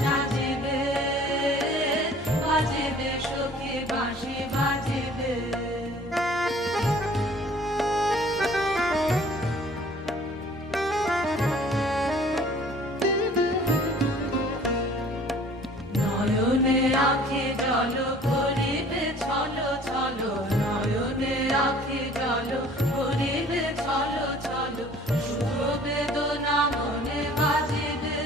সাজিবে বাজিবে সখী বাঁশি বাজিবে নয়নে আঁখি জল করিবে ছলো ছলো নয়নে আঁখি জল করিবে ছলো ছলো শুভ বেদনা মনে বাজিবে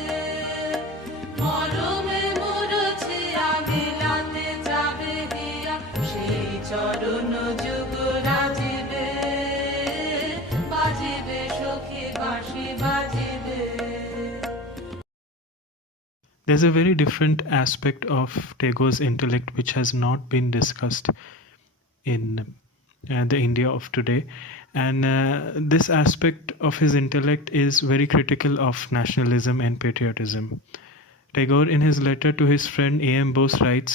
মরমে মুরছিয়া মিলাতে যাবে হিয়া সেই চরণ যুগ রাজিবে বাজিবে সখী বাঁশি বাজিবে There's a very different aspect of Tagore's intellect which has not been discussed in the India of today. And this aspect of his intellect is very critical of nationalism and patriotism. Tagore, in his letter to his friend A.M. Bose, writes,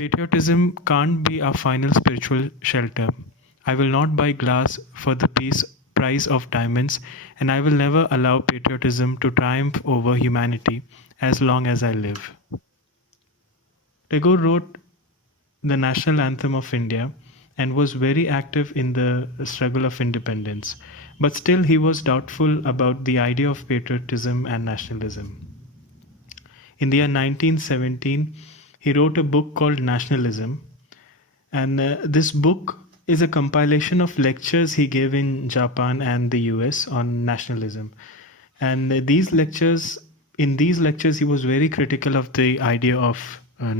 "Patriotism can't be our final spiritual shelter. I will not buy glass for the price of diamonds, and I will never allow patriotism to triumph over humanity as long as I live." Tagore wrote the national anthem of India and was very active in the struggle of independence, but still he was doubtful about the idea of patriotism and nationalism. In the year 1917, he wrote a book called Nationalism, and this book is a compilation of lectures he gave in Japan and the US on nationalism. And in these lectures, he was very critical of the idea of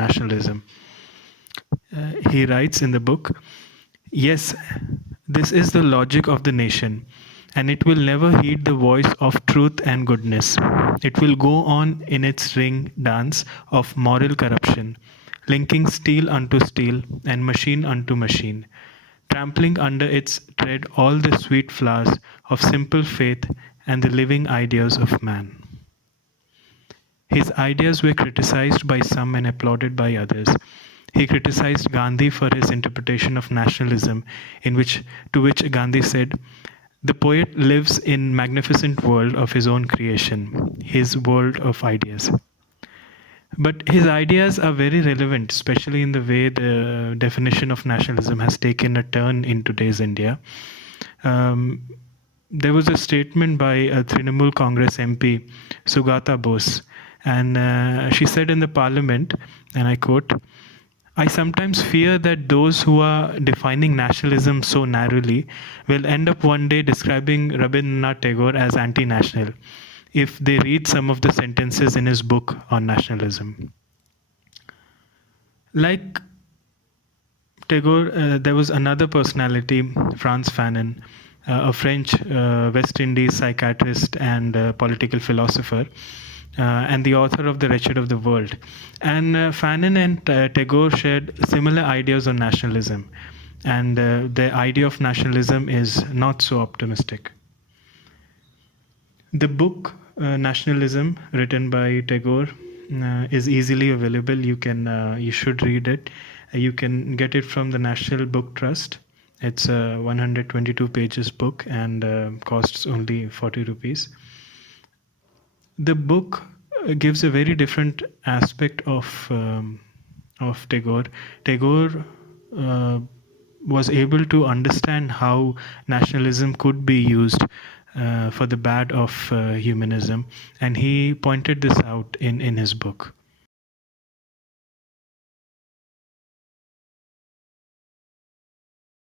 nationalism. He writes in the book, "Yes, this is the logic of the nation, and it will never heed the voice of truth and goodness. It will go on in its ring dance of moral corruption, linking steel unto steel and machine unto machine, trampling under its tread all the sweet flowers of simple faith and the living ideas of man." His ideas were criticized by some and applauded by others. He criticized Gandhi for his interpretation of nationalism, to which Gandhi said, "The poet lives in magnificent world of his own creation, his world of ideas." But his ideas are very relevant, especially in the way the definition of nationalism has taken a turn in today's India. There was a statement by a Trinamool Congress MP, Sugata Bose, and she said in the parliament, and I quote, "I sometimes fear that those who are defining nationalism so narrowly will end up one day describing Rabindranath Tagore as anti-national if they read some of the sentences in his book on nationalism." Like Tagore, there was another personality, Frantz Fanon, a French West Indies psychiatrist and political philosopher, and the author of The Wretched of the World. And Fanon and Tagore shared similar ideas on nationalism, and their idea of nationalism is not so optimistic. The book Nationalism, written by Tagore, is easily available. You should read it. You can get it from the National Book Trust. It's a 122 pages book and costs only 40 rupees. The book gives a very different aspect of Tagore. Tagore was able to understand how nationalism could be used for the bad of humanism, and he pointed this out in his book.